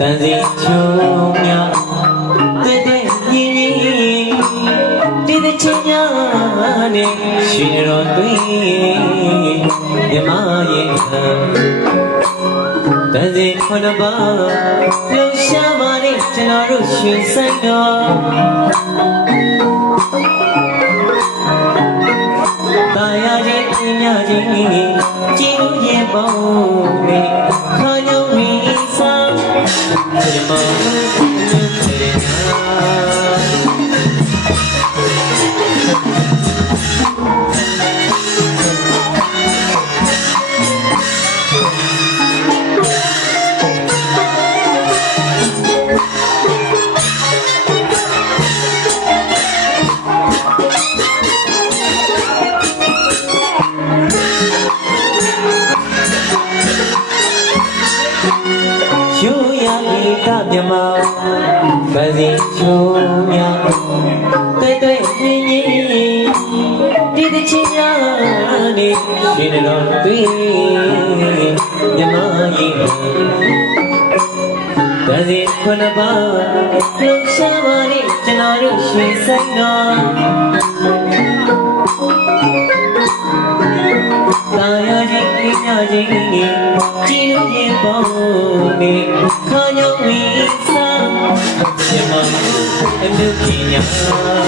တန်စီချုံများတဲ့တဲ့ညီညီဒီတဲ့ချင်းများနဲ့ရှင်တော်တွင်မြမရဲ့တန်စီခဏပါလှူရှားပါနဲ့ကျွန်တော်တို့ရှင်ဆိုင်တော်တာယာချင်းအညာချင်းကြည်လို့ရင်ပေါင်းနဲ့ခါညောင်းပြီးစားဒီမောင်မြမဗစီချုံများတဲ့တဲ့ညီညီဒီတဲ့ချင်းများနေရှင်တော်တွင်မြမရဲ့ဗစီခုနပါလှူရှားပါနဲ့ကျွန်တော်တို့ရှင်ဆိုင်တော်တာယာချင်းအညာချင်းကြည်လို့ရင်ပေါင်းနေခါညောင်းဝီစားမြမအလူကြီးညာ